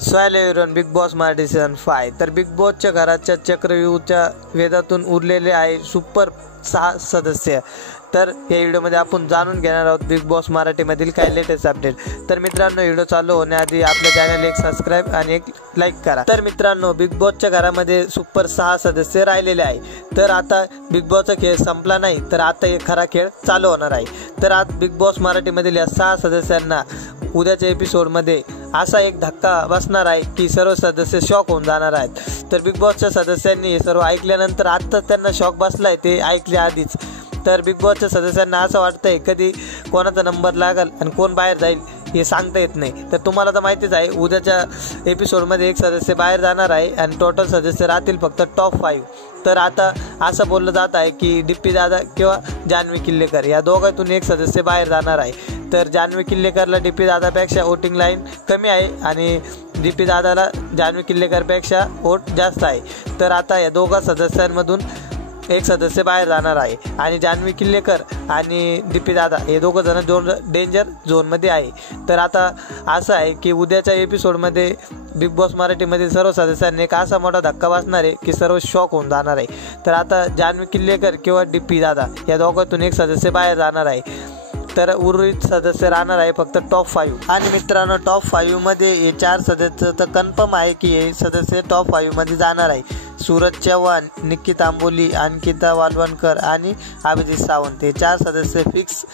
Soil everyone, big boss Marathi season 5। तर big बॉसच्या घराच्या चक्रव्यूहाच्या वेधातून उरलेले आहे सुपर 6 सदस्य। तर या व्हिडिओमध्ये आपण जाणून घेणार आहोत बिग बॉस मराठीमधील काही लेटेस्ट अपडेट। तर मित्रांनो, व्हिडिओ चालू होण्याआधी आपल्या चॅनल एक सबस्क्राइब आणि एक लाईक करा। तर मित्रांनो, बिग बॉसच्या घरामध्ये सुपर 6 सदस्य राहिलेले आहे। तर आता बिग बॉसचा खेळ संपला नाही, तर आता एक खरा खेळ चालू होणार आहे। तर आज बिग बॉस मराठीमधील या 6 सदस्यांना उद्याच्या एपिसोडमध्ये असा एक धक्का बसणार आहे की सर्व सदस्य शॉक होऊन जाणार आहेत। तर बिग बॉसच्या सदस्यांनी हे सर्व ऐकल्यानंतर आता त्यांना शॉक बसलाय ते ऐकल्या आधीच। तर बिग बॉसच्या सदस्यांना असं वाटतंय कधी कोणाचा नंबर लागल आणि कोण बाहेर जाईल हे सांगता येत नाही। तर तुम्हाला तर माहितीच आहे, उद्याच्या एपिसोडमध्ये एक सदस्य बाहेर जाणार आहे आणि टोटल सदस्य राहतील फक्त टॉप 5। तर आता असं बोललं जात आहे की डिप्पी दादा किंवा जान्हवी किल्लेकर या दोघांतून एक सदस्य बाहेर जाणार आहे। तर जान्हवी किल्लेकरला डिप्पी दादापेक्षा वोटिंग लाईन कमी आहे आणि डिप्पी दादाला जान्हवी किल्लेकरपेक्षा वोट जास्त आहे। तर आता या दोघा सदस्यांमधून एक सदस्य बाहेर जाणार आहे आणि जान्हवी किल्लेकर आणि डिप्पी दादा हे दोघं जण डेंजर झोनमध्ये आहे। तर आता असं आहे की उद्याच्या एपिसोडमध्ये बिग बॉस मराठीमधील सर्व सदस्यांनी एक असा मोठा धक्का बसणार आहे की सर्व शॉक होऊन जाणार आहे। तर आता जान्हवी किल्लेकर किंवा डिप्पी दादा या दोघांतून एक सदस्य बाहेर जाणार आहे। तर उर्वरित सदस्य राहणार आहे फक्त टॉप 5। आणि मित्रांनो, टॉप 5 मध्ये हे 4 सदस्य तर कन्फर्म आहे की हे सदस्य टॉप 5 मध्ये जाणार आहे। सूरज चव्हाण, निक्की तांबोली, अंकिता वालवणकर आणि अभिजित सावंत हे 4 सदस्य फिक्स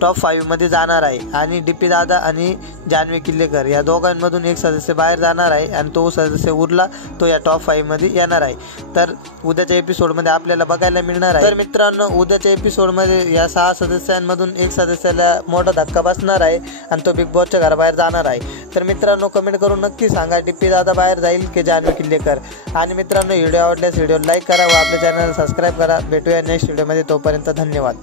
टॉप 5 मध्ये जाणार आहे। आणि डिप्पी दादा आणि जान्हवी किल्लेकर या दोघांमधून एक सदस्य बाहेर जाणार आहे आणि तो सदस्य उरला तो या टॉप 5 मध्ये येणार आहे। तर उद्याच्या एपिसोडमध्ये आपल्याला बघायला मिळणार आहे। तर मित्रांनो, उद्याच्या एपिसोडमध्ये या 6 सदस्यांमधून एक सदस्याला मोठा धक्का बसणार आहे आणि तो बिग बॉसच्या घराबाहेर जाणार आहे। तर मित्रांनो, कमेंट करून नक्की सांगा डिप्पी दादा बाहेर जाईल की जान्हवी किल्लेकर। आणि मित्रांनो, व्हिडिओ आवडल्यास व्हिडिओ लाईक करा व आपल्या चॅनल सबस्क्राईब करा। भेटूया नेक्स्ट व्हिडिओमध्ये, तोपर्यंत धन्यवाद।